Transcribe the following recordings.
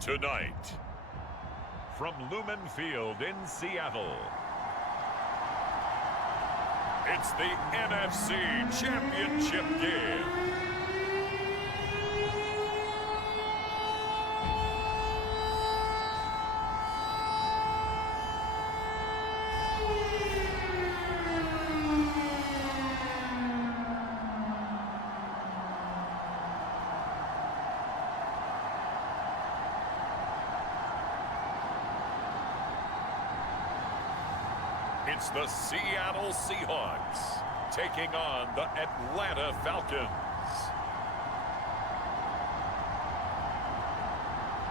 Tonight, from Lumen Field in Seattle, it's the NFC Championship game. It's the Seattle Seahawks taking on the Atlanta Falcons.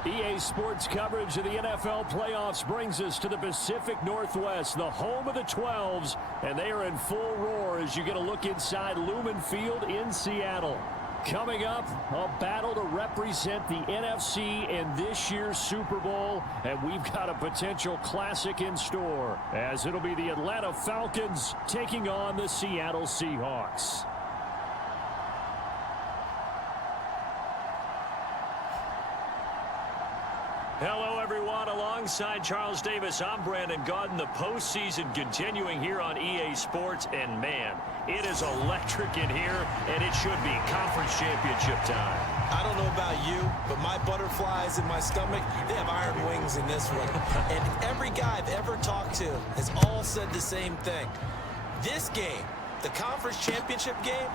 EA Sports coverage of the NFL playoffs brings us to the Pacific Northwest, the home of the 12s, and they are in full roar as you get a look inside Lumen Field in Seattle. Coming up, a battle to represent the NFC in this year's Super Bowl, and we've got a potential classic in store, as it'll be the Atlanta Falcons taking on the Seattle Seahawks. Hello, everyone. Alongside Charles Davis, I'm Brandon Gaudin. The postseason continuing here on EA Sports, and man, it is electric in here, and it should be conference championship time. I don't know about you, but my butterflies in my stomach, they have iron wings in this one. And every guy I've ever talked to has all said the same thing. This game, the conference championship game,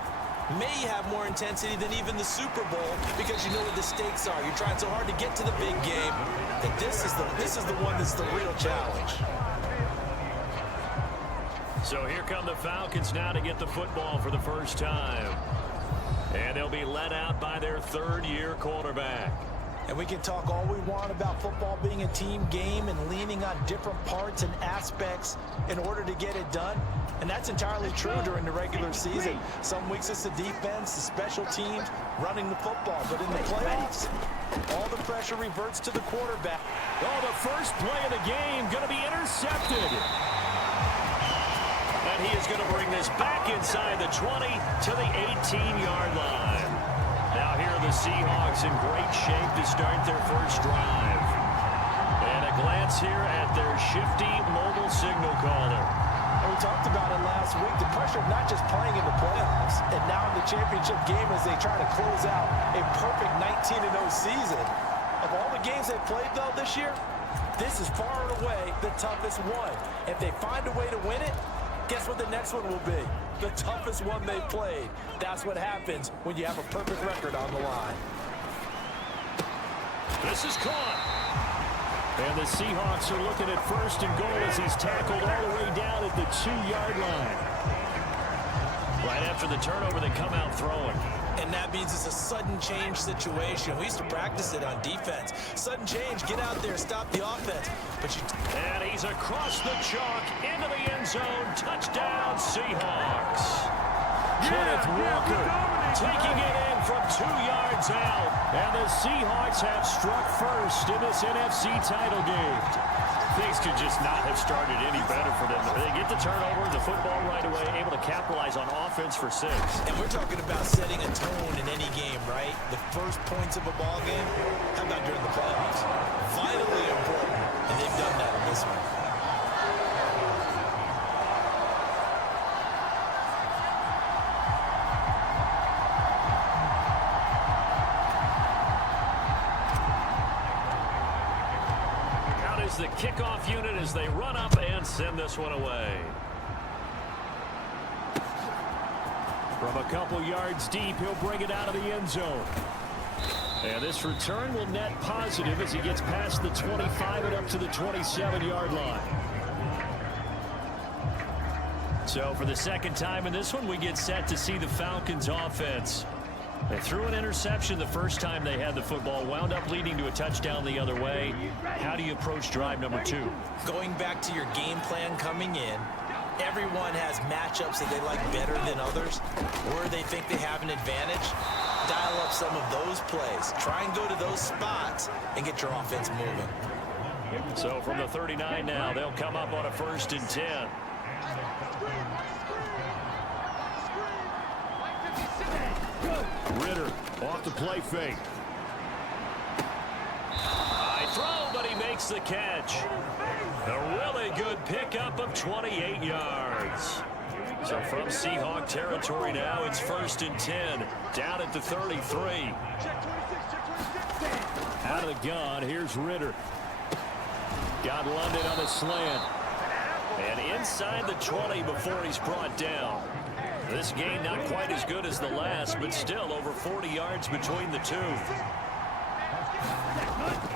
may have more intensity than even the Super Bowl because you know what the stakes are. You're trying so hard to get to the big game that this is the one that's the real challenge. So here come the Falcons now to get the football for the first time. And they'll be led out by their third-year quarterback. And we can talk all we want about football being a team game and leaning on different parts and aspects in order to get it done. And that's entirely true during the regular season. Some weeks it's the defense, the special teams, running the football. But in the playoffs, all the pressure reverts to the quarterback. Oh, the first play of the game going to be intercepted. And he is going to bring this back inside the 20 to the 18-yard line. Now here are the Seahawks in great shape to start their first drive. And a glance here at their shifty mobile signal caller. And we talked about it last week, the pressure of not just playing in the playoffs and now in the championship game as they try to close out a perfect 19-0 season. Of all the games they played, though, this year, this is far and away the toughest one. If they find a way to win it, guess what the next one will be? The toughest one they played. That's what happens when you have a perfect record on the line. This is caught. And the Seahawks are looking at first and goal as he's tackled all the way down at the 2-yard line. Right after the turnover, they come out throwing. And that means it's a sudden change situation. We used to practice it on defense. Sudden change, get out there, stop the offense. And he's across the chalk into the end zone. Touchdown, Seahawks. Kenneth Walker taking it in from 2 yards out. And the Seahawks have struck first in this NFC title game. Things could just not have started any better for them. They get the turnover, the football right away, able to capitalize on offense for 6. And we're talking about setting a tone in any game, right? The first points of a ball game, how about during the playoffs? Vitally important, and they've done that in this one. The kickoff unit as they run up and send this one away. From a couple yards deep, he'll bring it out of the end zone. And this return will net positive as he gets past the 25 and up to the 27-yard line. So for the second time in this one, we get set to see the Falcons offense. They threw an interception the first time they had the football, wound up leading to a touchdown the other way. How do you approach drive number 2? Going back to your game plan coming in, everyone has matchups that they like better than others, where they think they have an advantage. Dial up some of those plays. Try and go to those spots and get your offense moving. So from the 39 now, they'll come up on a 1st and 10. Ritter off the play fake. makes the catch. A really good pickup of 28 yards. So from Seahawk territory now, it's 1st and 10, down at the 33. Out of the gun, here's Ritter. Got London on a slant. And inside the 20 before he's brought down. This game not quite as good as the last, but still over 40 yards between the two.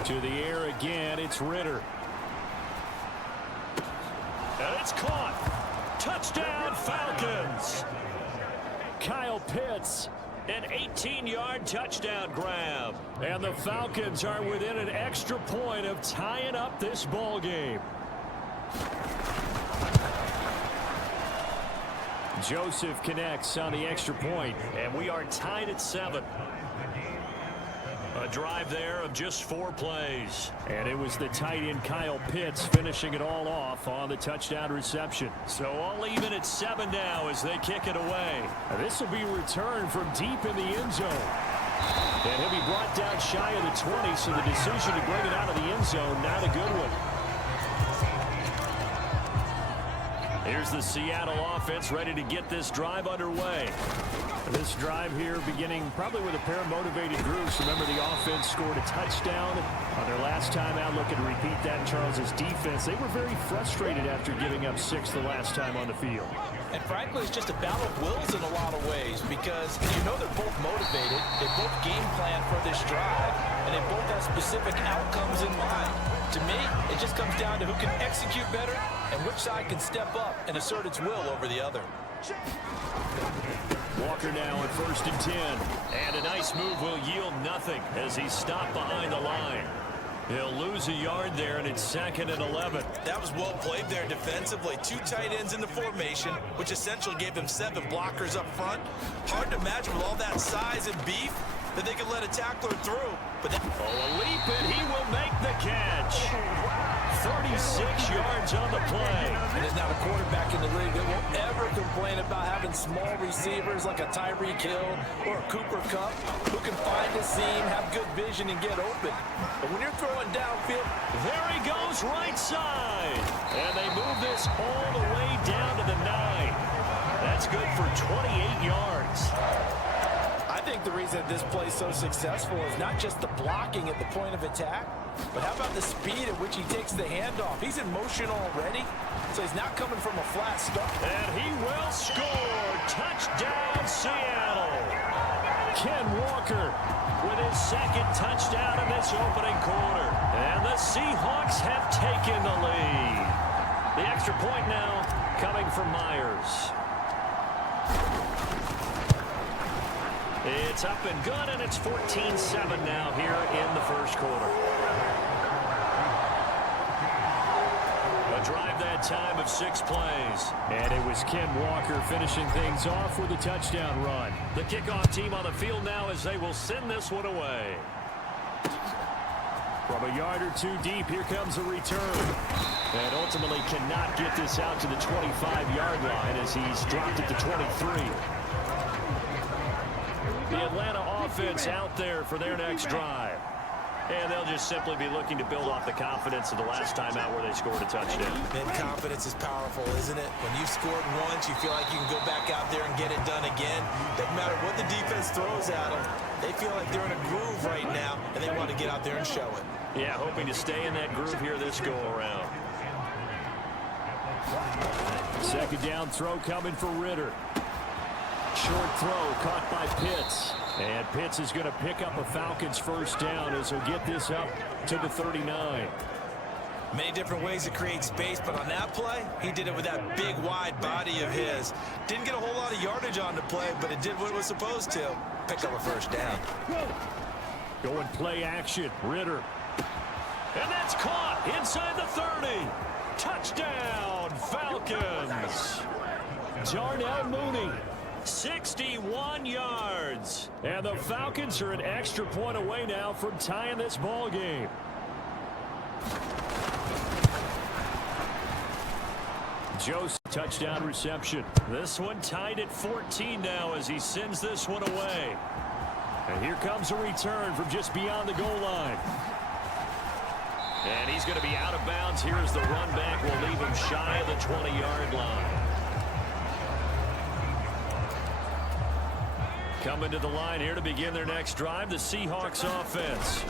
To the air again, it's Ritter. And it's caught. Touchdown, Falcons. Kyle Pitts, an 18-yard touchdown grab. And the Falcons are within an extra point of tying up this ball game. Joseph connects on the extra point, and we are tied at 7. A drive there of just 4 plays. And it was the tight end Kyle Pitts finishing it all off on the touchdown reception. So all even at 7 now as they kick it away. This will be returned from deep in the end zone. And he'll be brought down shy of the 20, so the decision to bring it out of the end zone, not a good one. Here's the Seattle offense ready to get this drive underway. This drive here beginning probably with a pair of motivated groups. Remember, the offense scored a touchdown on their last time out. Looking to repeat that in Charles's defense. They were very frustrated after giving up 6 the last time on the field. And frankly, it's just a battle of wills in a lot of ways because you know they're both motivated. They both game plan for this drive, and they both have specific outcomes in mind. To me, it just comes down to who can execute better and which side can step up and assert its will over the other. Walker now at 1st and 10. And a nice move will yield nothing as he's stopped behind the line. He'll lose a yard there, and it's 2nd and 11. That was well played there defensively. 2 tight ends in the formation, which essentially gave him 7 blockers up front. Hard to imagine with all that size and beef that they could let a tackler through. But a leap, and he will make the catch. 36 yards on the play. And there's not a quarterback in the league that will ever complain about having small receivers like a Tyreek Hill or a Cooper Kupp who can find a seam, have good vision, and get open. But when you're throwing downfield, there he goes right side. And they move this all the way down to the 9. That's good for 28 yards. I think the reason this play is so successful is not just the blocking at the point of attack, but how about the speed at which he takes the handoff? He's in motion already, so he's not coming from a flat start. And he will score. Touchdown, Seattle. Ken Walker with his 2nd touchdown in this opening quarter. And the Seahawks have taken the lead. The extra point now coming from Myers. It's up and good, and it's 14-7 now here in the 1st quarter. A drive that time of 6 plays. And it was Ken Walker finishing things off with a touchdown run. The kickoff team on the field now as they will send this one away. From a yard or 2 deep, here comes a return. And ultimately cannot get this out to the 25-yard line as he's dropped it to 23. The Atlanta offense out there for their next drive. And they'll just simply be looking to build off the confidence of the last time out where they scored a touchdown. And confidence is powerful, isn't it? When you've scored once, you feel like you can go back out there and get it done again. Doesn't matter what the defense throws at them. They feel like they're in a groove right now, and they want to get out there and show it. Yeah, hoping to stay in that groove here this go-around. 2nd down throw coming for Ritter. Short throw caught by Pitts. And Pitts is going to pick up a Falcons 1st down as he'll get this up to the 39. Many different ways to create space, but on that play, he did it with that big, wide body of his. Didn't get a whole lot of yardage on the play, but it did what it was supposed to. Pick up a 1st down. Going play action. Ritter. And that's caught inside the 30. Touchdown, Falcons. Darnell Mooney. 61 yards. And the Falcons are an extra point away now from tying this ball game. Joseph, touchdown reception. This one tied at 14 now as he sends this one away. And here comes a return from just beyond the goal line. And he's going to be out of bounds. Here's the run back. Will leave him shy of the 20-yard line. Coming to the line here to begin their next drive, the Seahawks offense.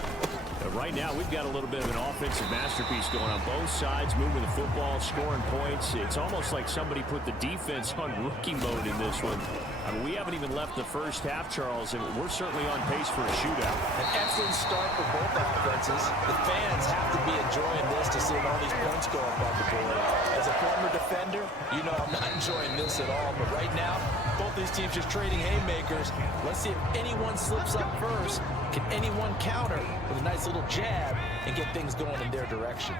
Right now, we've got a little bit of an offensive masterpiece going on both sides, moving the football, scoring points. It's almost like somebody put the defense on rookie mode in this one. I mean, we haven't even left the first half, Charles, and we're certainly on pace for a shootout. An excellent start for both offenses. The fans have to be enjoying this to see all these points go up on the board. As a former defender, you know I'm not enjoying this at all. But right now, both these teams just trading haymakers. Let's see if anyone slips up first. Can anyone counter with a nice little jab and get things going in their direction?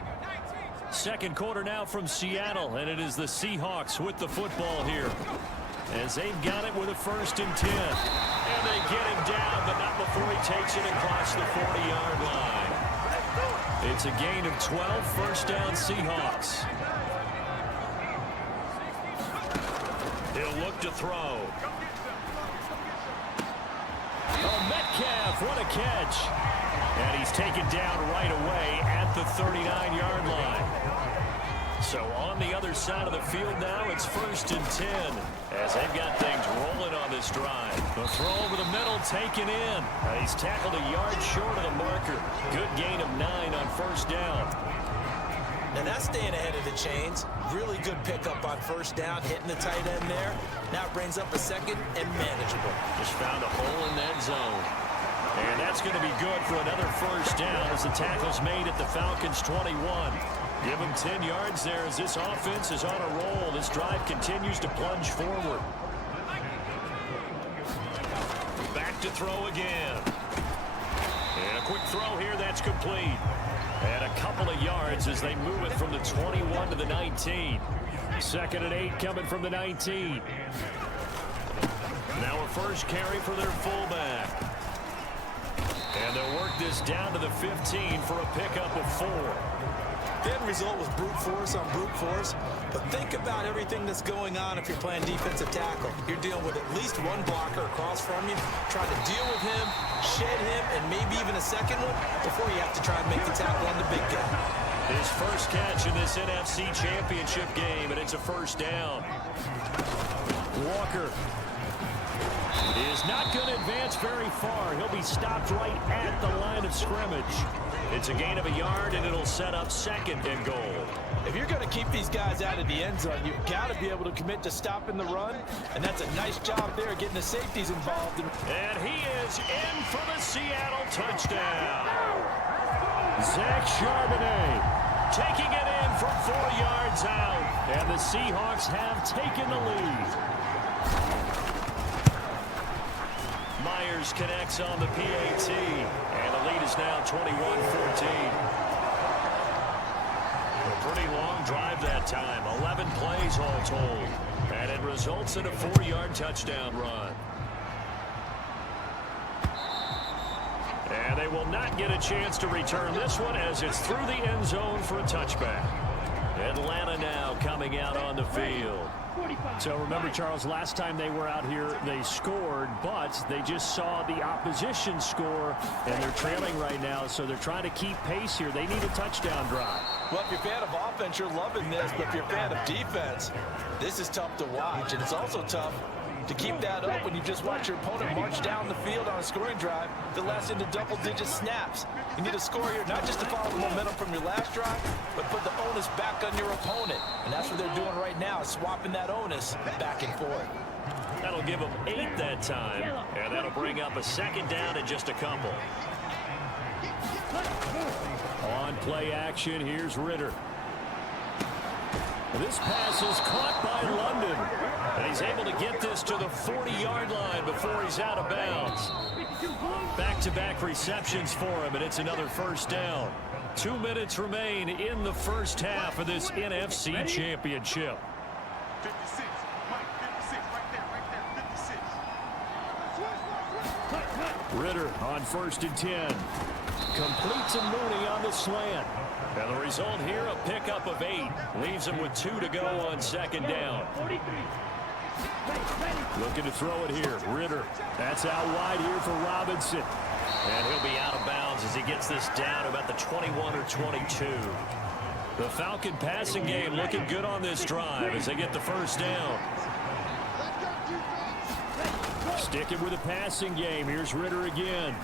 Second quarter now from Seattle, and it is the Seahawks with the football here. As they've got it with a 1st and 10. And they get him down, but not before he takes it across the 40-yard line. It's a gain of 12, first down Seahawks. He'll look to throw. Oh, Metcalf, what a catch. And he's taken down right away at the 39-yard line. So on the other side of the field now, it's 1st and 10 as they've got things rolling on this drive. The throw over the middle taken in. He's tackled a yard short of the marker. Good gain of 9 on 1st down. And that's staying ahead of the chains. Really good pickup on 1st down, hitting the tight end there. Now it brings up a 2nd and manageable. Just found a hole in that zone. And that's going to be good for another 1st down as the tackle's made at the Falcons' 21. Give him 10 yards there as this offense is on a roll. This drive continues to plunge forward. Back to throw again. And a quick throw here that's complete. And a couple of yards as they move it from the 21 to the 19. 2nd and 8 coming from the 19. Now a first carry for their fullback. And they'll work this down to the 15 for a pickup of 4. The end result was brute force on brute force. But think about everything that's going on if you're playing defensive tackle. You're dealing with at least one blocker across from you, trying to deal with him, shed him, and maybe even a second one before you have to try and make the tackle on the big guy. His first catch in this NFC Championship game, and it's a 1st down. Walker is not going to advance very far. He'll be stopped right at the line of scrimmage. It's a gain of a yard, and it'll set up 2nd and goal. If you're going to keep these guys out of the end zone, you've got to be able to commit to stopping the run, and that's a nice job there getting the safeties involved. And he is in for the Seattle touchdown. Zach Charbonnet taking it in from 4 yards out, and the Seahawks have taken the lead. Myers connects on the PAT, and the lead is now 21-14. A pretty long drive that time, 11 plays all told, and it results in a 4-yard touchdown run. And they will not get a chance to return this one as it's through the end zone for a touchback. Atlanta now coming out on the field. So remember, Charles, last time they were out here, they scored, but they just saw the opposition score, and they're trailing right now, so they're trying to keep pace here. They need a touchdown drive. Well, if you're a fan of offense, you're loving this, but if you're a fan of defense, this is tough to watch, and it's also tough to keep that up when you just watch your opponent march down the field on a scoring drive that lasts into double-digit snaps. You need to score here, not just to follow the momentum from your last drive, but put the onus back on your opponent. And that's what they're doing right now, swapping that onus back and forth. That'll give them 8 that time, and that'll bring up a 2nd down and just a couple. On play action, here's Ritter. This pass is caught by London, and he's able to get this to the 40-yard line before he's out of bounds. Back-to-back receptions for him, and it's another 1st down. 2 minutes remain in the first half of this NFC Championship. 56, Mike, 56, right there, 56. Ritter on 1st and 10. Completes a Mooney on the slant. And the result here, a pickup of 8. Leaves him with 2 to go on 2nd down. Looking to throw it here. Ritter. That's out wide here for Robinson. And he'll be out of bounds as he gets this down to about the 21 or 22. The Falcon passing game looking good on this drive as they get the first down. Sticking with the passing game. Here's Ritter again.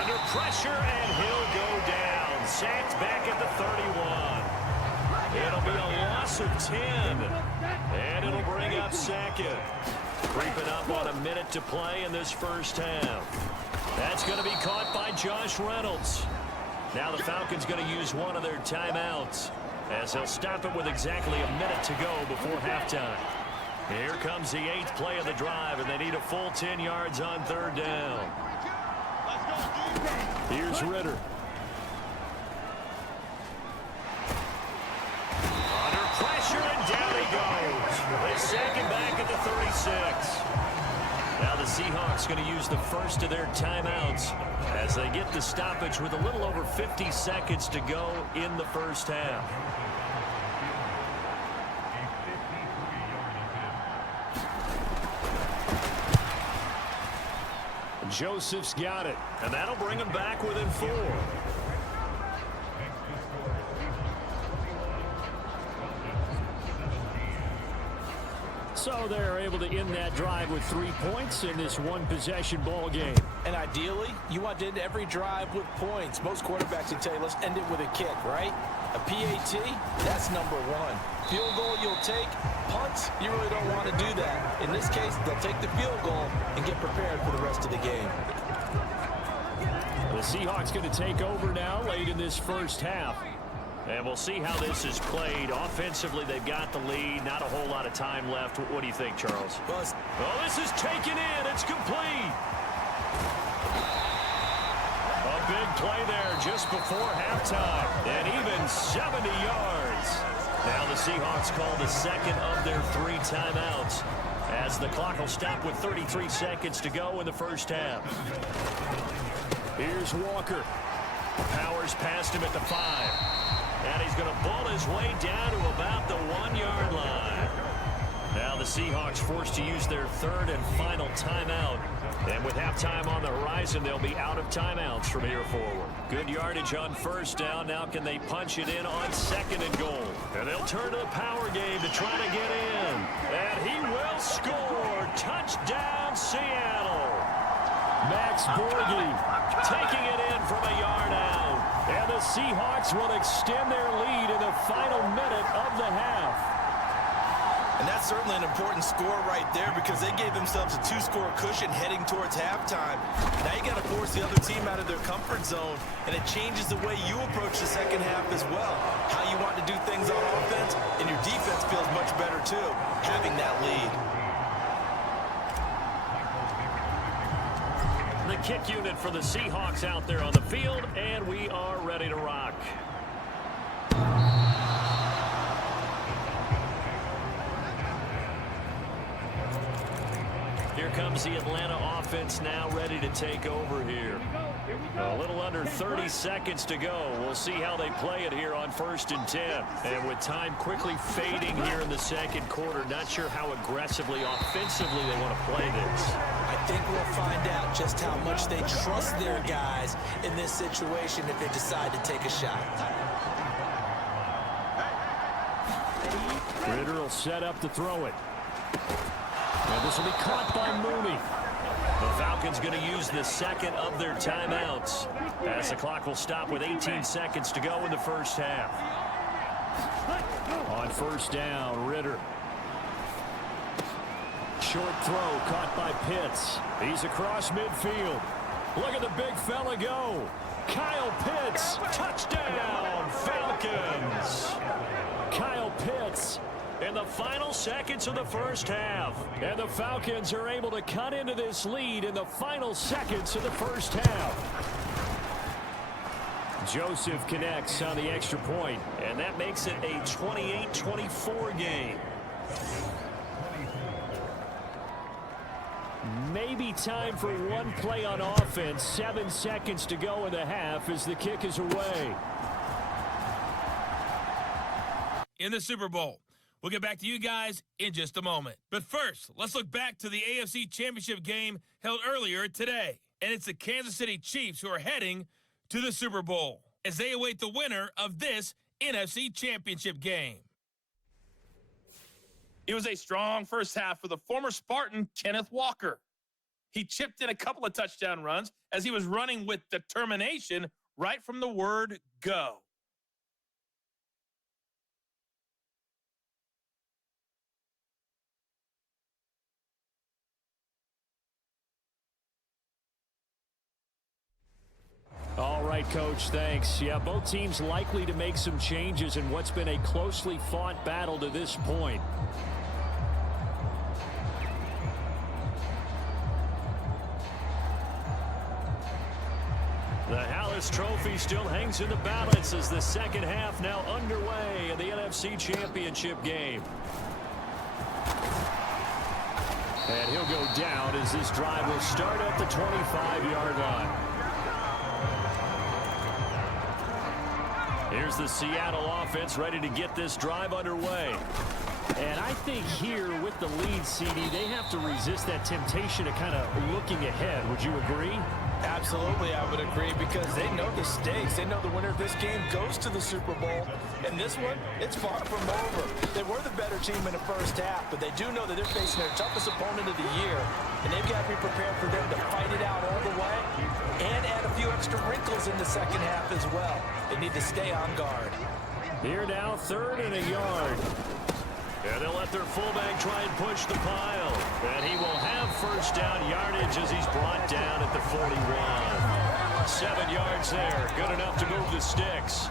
Under pressure, and he'll go down. Sacked back at the 31. It'll be a loss of 10. And it'll bring up second. Creeping up on a minute to play in this first half. That's going to be caught by Josh Reynolds. Now the Falcons going to use one of their timeouts as they'll stop it with exactly a minute to go before halftime. Here comes the 8th play of the drive, and they need a full 10 yards on third down. Here's Ritter. Under pressure, and down he goes. They sack him back at the 36. Now the Seahawks going to use the first of their timeouts as they get the stoppage with a little over 50 seconds to go in the first half. Joseph's got it, and that'll bring him back within 4. So they're able to end that drive with 3 points in this one-possession ball game. And ideally, you want to end every drive with points. Most quarterbacks would tell you, let's end it with a kick, right? A PAT, that's number 1. Field goal you'll take. Punts, you really don't want to do that. In this case, they'll take the field goal and get prepared for the rest of the game. The Seahawks going to take over now late in this first half. And we'll see how this is played. Offensively, they've got the lead. Not a whole lot of time left. What do you think, Charles? Well, this is taken in. It's complete. A big play there just before halftime. And even 70 yards. Now the Seahawks call the second of their 3 timeouts as the clock will stop with 33 seconds to go in the first half. Here's Walker. Powers past him at the 5. And he's going to ball his way down to about the 1-yard line. Now the Seahawks forced to use their 3rd and final timeout. And with halftime on the horizon, they'll be out of timeouts from here forward. Good yardage on first down. Now can they punch it in on 2nd and goal? And they'll turn to the power game to try to get in. And he will score. Touchdown, Seattle. Max Borghi taking it in from a yard out. And the Seahawks will extend their lead in the final minute of the half. And that's certainly an important score right there because they gave themselves a 2-score cushion heading towards halftime. Now you got to force the other team out of their comfort zone, and it changes the way you approach the second half as well. How you want to do things on offense, and your defense feels much better too, having that lead. The kick unit for the Seahawks out there on the field, and we are ready to rock. Here comes the Atlanta offense now ready to take over here. A little under 30 seconds to go. We'll see how they play it here on 1st and 10. And with time quickly fading here in the second quarter, not sure how aggressively, offensively they want to play this. I think we'll find out just how much they trust their guys in this situation if they decide to take a shot. Ritter will set up to throw it. And this will be caught by Mooney. The Falcons going to use the 2nd of their timeouts as the clock will stop with 18 seconds to go in the first half. On first down, Ritter. Short throw caught by Pitts. He's across midfield. Look at the big fella go. Kyle Pitts, touchdown, Falcons. Kyle Pitts in the final seconds of the first half. And the Falcons are able to cut into this lead in the final seconds of the first half. Joseph connects on the extra point, and that makes it a 28-24 game. Maybe time for one play on offense. 7 seconds to go in the half as the kick is away. In the Super Bowl. We'll get back to you guys in just a moment. But first, let's look back to the AFC Championship game held earlier today. And it's the Kansas City Chiefs who are heading to the Super Bowl as they await the winner of this NFC Championship game. It was a strong first half for the former Spartan, Kenneth Walker. He chipped in a couple of touchdown runs as he was running with determination right from the word go. All right, Coach, thanks. Yeah, both teams likely to make some changes in what's been a closely fought battle to this point. The Hallis Trophy still hangs in the balance as the second half now underway in the NFC Championship game. And he'll go down as this drive will start at the 25-yard line. Here's the Seattle offense ready to get this drive underway. And I think here with the lead, CD, they have to resist that temptation of kind of looking ahead. Would you agree? Absolutely, I would agree, because they know the stakes. They know the winner of this game goes to the Super Bowl. And this one, it's far from over. They were the better team in the first half, but they do know that they're facing their toughest opponent of the year. And they've got to be prepared for them to fight it out all the way and add a few extra wrinkles in the second half as well. They need to stay on guard. Here now, 3rd and a yard. And they'll let their fullback try and push the pile. And he will have first down yardage as he's brought down at the 41. 7 yards there. Good enough to move the sticks.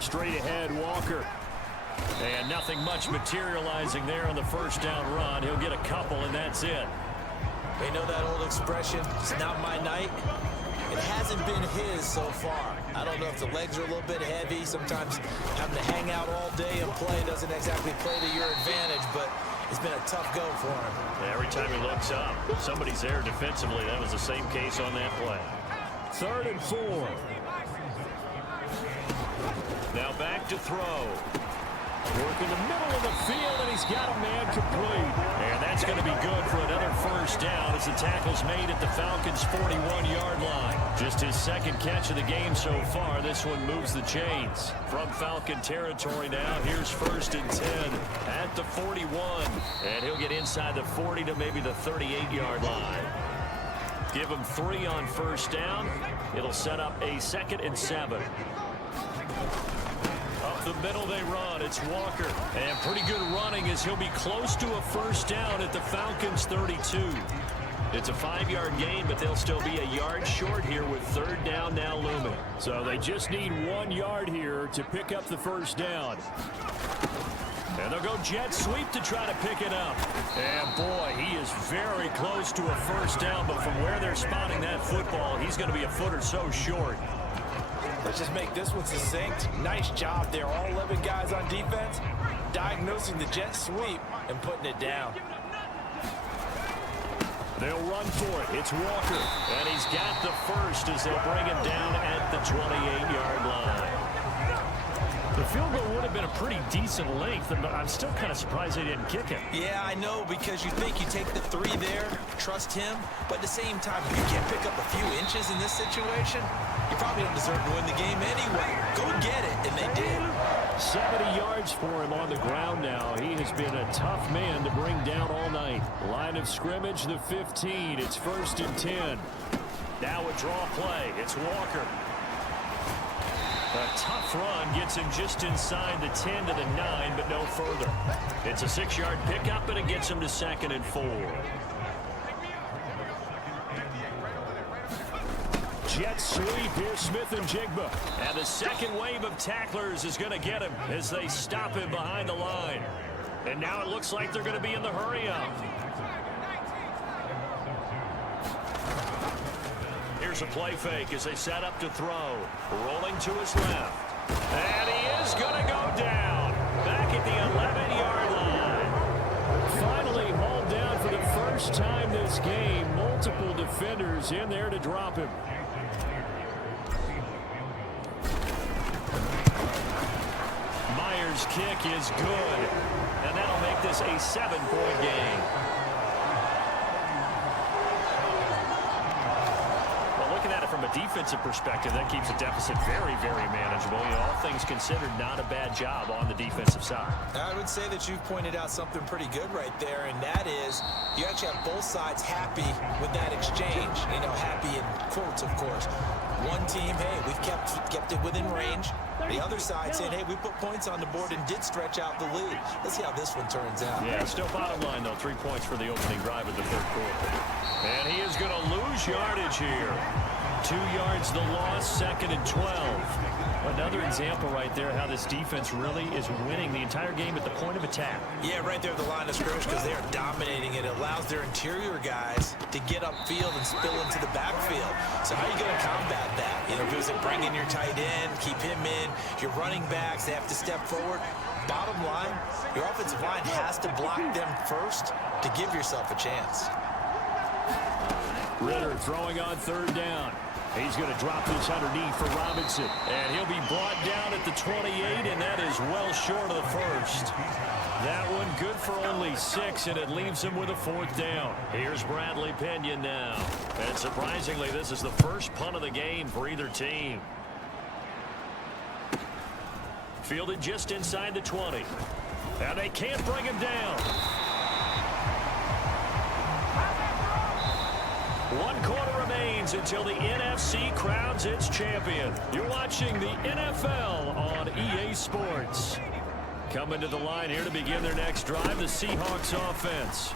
Straight ahead, Walker. And nothing much materializing there on the first down run. He'll get a couple, and that's it. They know that old expression, it's not my night. It hasn't been his so far. I don't know if the legs are a little bit heavy. Sometimes having to hang out all day and play doesn't exactly play to your advantage, but it's been a tough go for him. Every time he looks up, somebody's there defensively. That was the same case on that play. 3rd and 4. Now back to throw. Working the middle of the field, and he's got a man complete. And that's going to be good for another first down as the tackle's made at the Falcons' 41-yard line. Just his second catch of the game so far. This one moves the chains. From Falcon territory now, here's 1st and 10 at the 41. And he'll get inside the 40 to maybe the 38-yard line. Give him 3 on first down. It'll set up a 2nd and 7. Up the middle they run. It's Walker. And pretty good running as he'll be close to a first down at the Falcons' 32. It's a 5-yard gain, but they'll still be a yard short here with 3rd down now looming. So they just need 1 yard here to pick up the first down. And they'll go jet sweep to try to pick it up. And boy, he is very close to a first down, but from where they're spotting that football, he's going to be a foot or so short. Let's just make this one succinct. Nice job there. All 11 guys on defense diagnosing the jet sweep and putting it down. They'll run for it. It's Walker. And he's got the first as they'll bring him down at the 28-yard line. The field goal would have been a pretty decent length, but I'm still kind of surprised they didn't kick it. Yeah, I know, because you think you take the 3 there, trust him, but at the same time, if you can't pick up a few inches in this situation, you probably don't deserve to win the game anyway. Go get it, and they did. 70 yards for him on the ground now. He has been a tough man to bring down all night. Line of scrimmage, the 15. It's 1st and 10. Now a draw play. It's Walker. A tough run gets him just inside the 10 to the 9, but no further. It's a 6-yard pickup, and it gets him to 2nd and 4. Jet sweep here, Smith and Jigba. And the second wave of tacklers is going to get him as they stop him behind the line. And now it looks like they're going to be in the hurry-up. Here's a play fake as they set up to throw. Rolling to his left. And he is going to go down. Back at the 11-yard line. Finally hauled down for the first time this game. Multiple defenders in there to drop him. Myers' kick is good. and that'll make this a 7-point game. Looking at it from a defensive perspective, that keeps the deficit very, very manageable. You know, all things considered, not a bad job on the defensive side. I would say that you've pointed out something pretty good right there, and that is you actually have both sides happy with that exchange. You know, happy in quotes, of course. One team, hey, we've kept it within range. The other side saying, hey, we put points on the board and did stretch out the lead. Let's see how this one turns out. Yeah, still bottom line, though. 3 points for the opening drive of the third quarter. And he is going to lose yardage here. 2 yards the loss, 2nd and 12. Another example right there how this defense really is winning the entire game at the point of attack. Yeah, right there at the line of scrimmage because they are dominating it. It allows their interior guys to get upfield and spill into the backfield. So how are you going to combat that? You know, does it bring in your tight end, keep him in, your running backs, they have to step forward. Bottom line, your offensive line has to block them first to give yourself a chance. Ritter throwing on 3rd down. He's going to drop this underneath for Robinson. And he'll be brought down at the 28, and that is well short of the first. That one good for only 6, and it leaves him with a 4th down. Here's Bradley Pinion now. And surprisingly, this is the first punt of the game for either team. Fielded just inside the 20. And they can't bring him down. 1 quarter remains until the NFC crowns its champion. You're watching the NFL on EA Sports. Coming to the line here to begin their next drive, the Seahawks offense.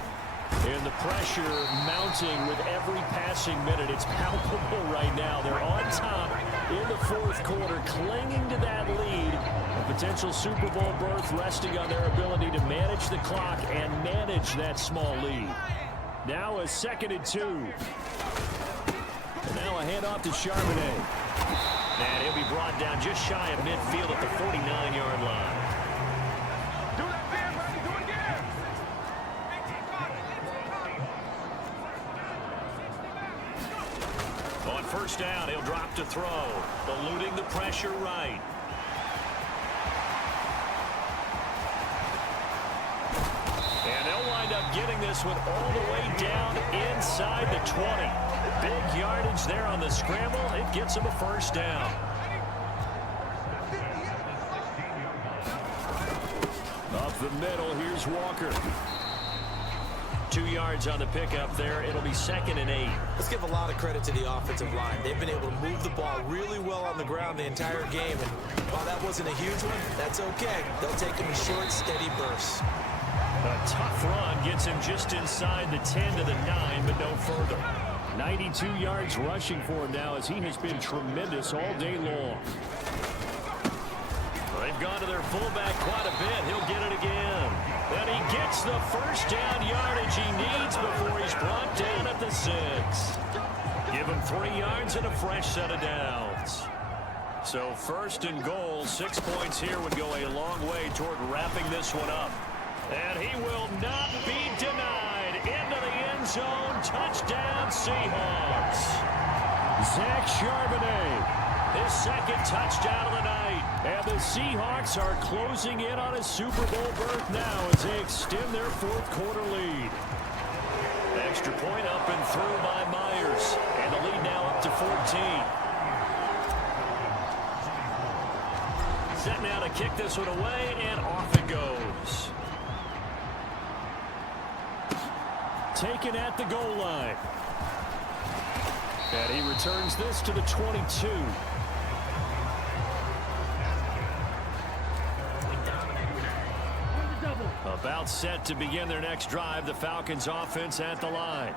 And the pressure mounting with every passing minute. It's palpable right now. They're on top in the 4th quarter, clinging to that lead. A potential Super Bowl berth resting on their ability to manage the clock and manage that small lead. Now a 2nd and 2. And now a handoff to Charbonnet. And he'll be brought down just shy of midfield at the 49-yard line. Do that again, buddy. Do it again. On 1st down, he'll drop to throw, eluding the pressure right. And they'll wind up getting this one all the way down inside the 20. Big yardage there on the scramble. It gets him a 1st down. Up the middle, here's Walker. 2 yards on the pickup there. It'll be 2nd and 8. Let's give a lot of credit to the offensive line. They've been able to move the ball really well on the ground the entire game. And while that wasn't a huge one, that's okay. They'll take them in short, steady bursts. A tough run gets him just inside the 10 to the 9, but no further. 92 yards rushing for him now as he has been tremendous all day long. They've gone to their fullback quite a bit. He'll get it again. And he gets the 1st down yardage he needs before he's brought down at the 6. Give him 3 yards and a fresh set of downs. So 1st and goal, 6 points here would go a long way toward wrapping this one up. And he will not be denied. Into the end zone. Touchdown, Seahawks. Zach Charbonnet, his 2nd touchdown of the night. And the Seahawks are closing in on a Super Bowl berth now as they extend their 4th quarter lead. Extra point up and through by Myers. And the lead now up to 14. Set now to kick this one away, and off it goes. Taken at the goal line. And he returns this to the 22. About set to begin their next drive, the Falcons offense at the line.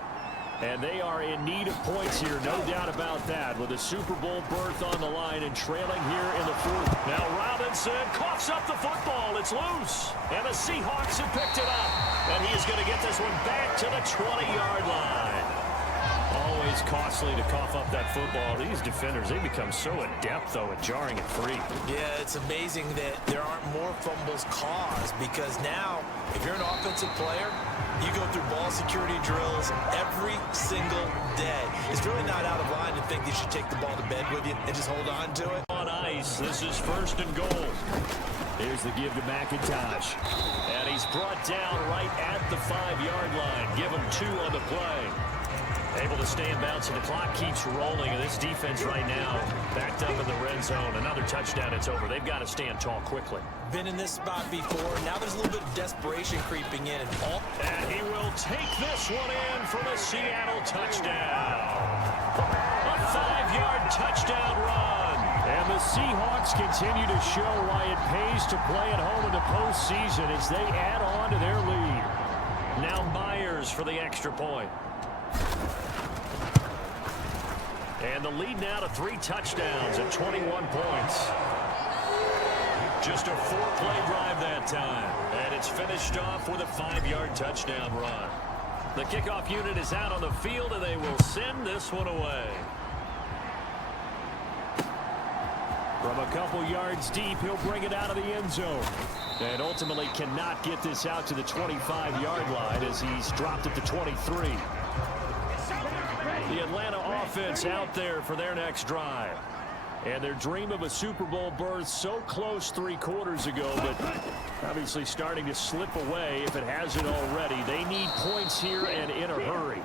And they are in need of points here, no doubt about that, with a Super Bowl berth on the line and trailing here in the 4th. Now Robinson coughs up the football. It's loose. And the Seahawks have picked it up. And he is going to get this one back to the 20-yard line. Always costly to cough up that football. These defenders, they become so adept, though, at jarring it free. Yeah, it's amazing that there aren't more fumbles caused because now, if you're an offensive player, you go through ball security drills every single day. It's really not out of line to think you should take the ball to bed with you and just hold on to it. On ice, this is 1st and goal. Here's the give to McIntosh. And he's brought down right at the 5-yard line. Give him 2 on the play. Able to stay in bounds, and the clock keeps rolling. And this defense right now backed up in the red zone. Another touchdown, it's over. They've got to stand tall quickly. Been in this spot before. Now there's a little bit of desperation creeping in. And he will take this one in for the Seattle touchdown. A 5-yard touchdown run. And the Seahawks continue to show why it pays to play at home in the postseason as they add on to their lead. Now Myers for the extra point. And the lead now to 3 touchdowns at 21 points. Just a 4-play drive that time. And it's finished off with a 5-yard touchdown run. The kickoff unit is out on the field, and they will send this one away. From a couple yards deep, he'll bring it out of the end zone. And ultimately cannot get this out to the 25-yard line as he's dropped at the 23. The Atlanta offense out there for their next drive. And their dream of a Super Bowl berth so close 3 quarters ago, but obviously starting to slip away if it hasn't already. They need points here and in a hurry.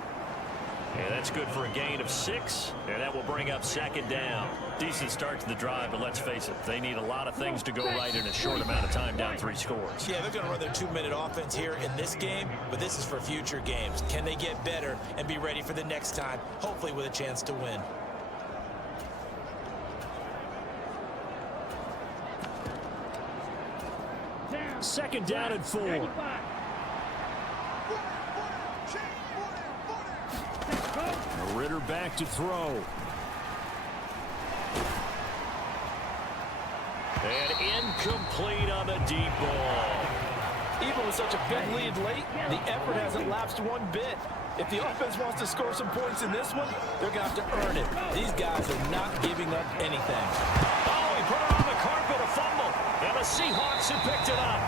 And that's good for a gain of 6, and that will bring up 2nd down. Decent start to the drive, but let's face it, they need a lot of things to go right in a short amount of time down 3 scores. Yeah, they're going to run their 2-minute offense here in this game, but this is for future games. Can they get better and be ready for the next time, hopefully with a chance to win? Second down and 4. Ritter back to throw. And incomplete on the deep ball. Even with such a big lead late, the effort hasn't lapsed one bit. If the offense wants to score some points in this one, they're going to have to earn it. These guys are not giving up anything. Oh, he put it on the carpet, a fumble. And the Seahawks have picked it up.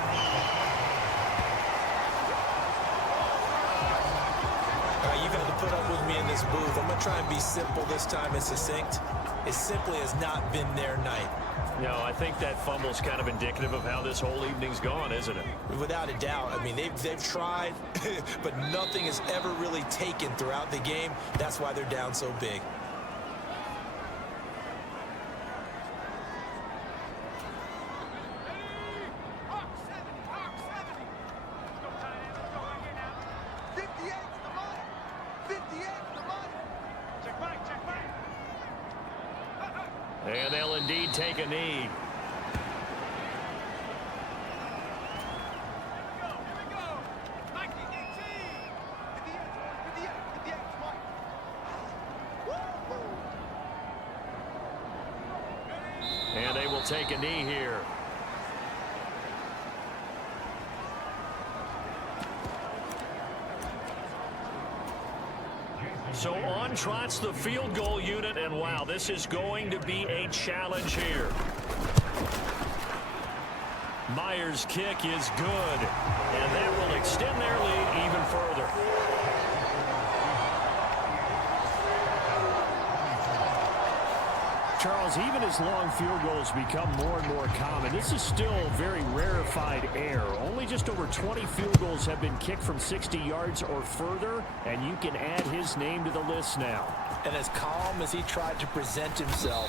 You've had to put up with me in this booth. I'm going to try and be simple this time and succinct. It simply has not been their night. No, I think that fumble's kind of indicative of how this whole evening's gone, isn't it? Without a doubt. I mean, they've tried, but nothing has ever really taken throughout the game. That's why they're down so big. And they'll indeed take a knee. And they will take a knee here. So on trots the field goal unit, and wow, this is going to be a challenge here. Myers' kick is good, and that will extend their lead even further. Charles, even as long field goals become more and more common, this is still very rarefied air. Only just over 20 field goals have been kicked from 60 yards or further, and you can add his name to the list now. And as calm as he tried to present himself,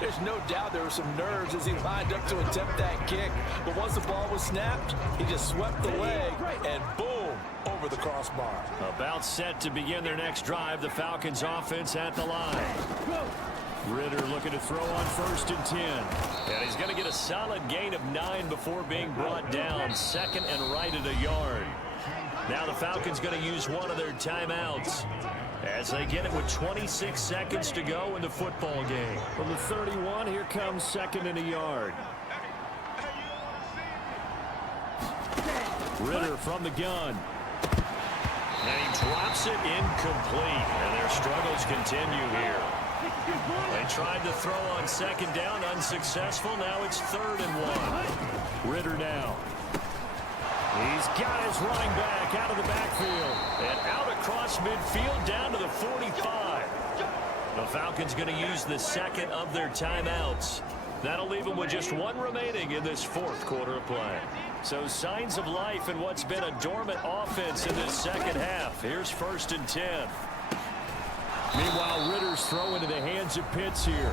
there's no doubt there were some nerves as he lined up to attempt that kick. But once the ball was snapped, he just swept the leg and boom, over the crossbar. About set to begin their next drive, the Falcons offense at the line. Ritter looking to throw on 1st and 10. And he's going to get a solid gain of 9 before being brought down. 2nd and right at a yard. Now the Falcons going to use one of their timeouts as they get it with 26 seconds to go in the football game. From the 31, here comes 2nd and a yard. Ritter from the gun. And he drops it incomplete. And their struggles continue here. They tried to throw on 2nd down, unsuccessful. Now it's 3rd and 1. Ritter now. He's got his running back out of the backfield. And out across midfield down to the 45. The Falcons going to use the 2nd of their timeouts. That'll leave them with just one remaining in this fourth quarter of play. So signs of life in what's been a dormant offense in this second half. Here's 1st and 10. Meanwhile, Ritter's throw into the hands of Pitts here.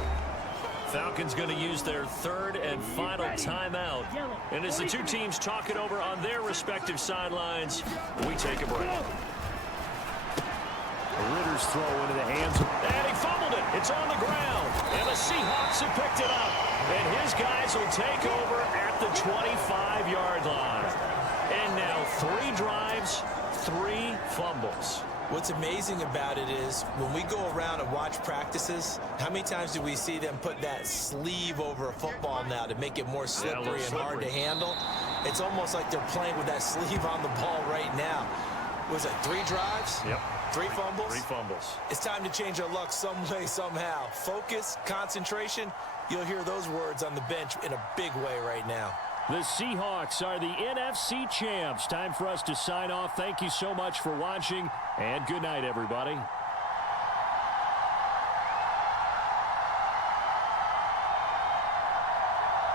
Falcons going to use their 3rd and final timeout. And as the two teams talk it over on their respective sidelines, we take a break. Ritter's throw into the hands of... And he fumbled it. It's on the ground. And the Seahawks have picked it up. And his guys will take over at the 25-yard line. And now 3 drives, 3 fumbles. What's amazing about it is when we go around and watch practices, how many times do we see them put that sleeve over a football now to make it more slippery and hard to handle? It's almost like they're playing with that sleeve on the ball right now. Was it 3 drives? Yep. 3 fumbles? 3 fumbles. It's time to change our luck some way, somehow. Focus, concentration, you'll hear those words on the bench in a big way right now. The Seahawks are the NFC champs. Time for us to sign off. Thank you so much for watching, and good night, everybody.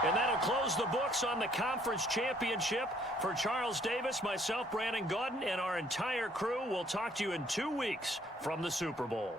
And that'll close the books on the conference championship. For Charles Davis, myself, Brandon Gaudin, and our entire crew, we'll talk to you in 2 weeks from the Super Bowl.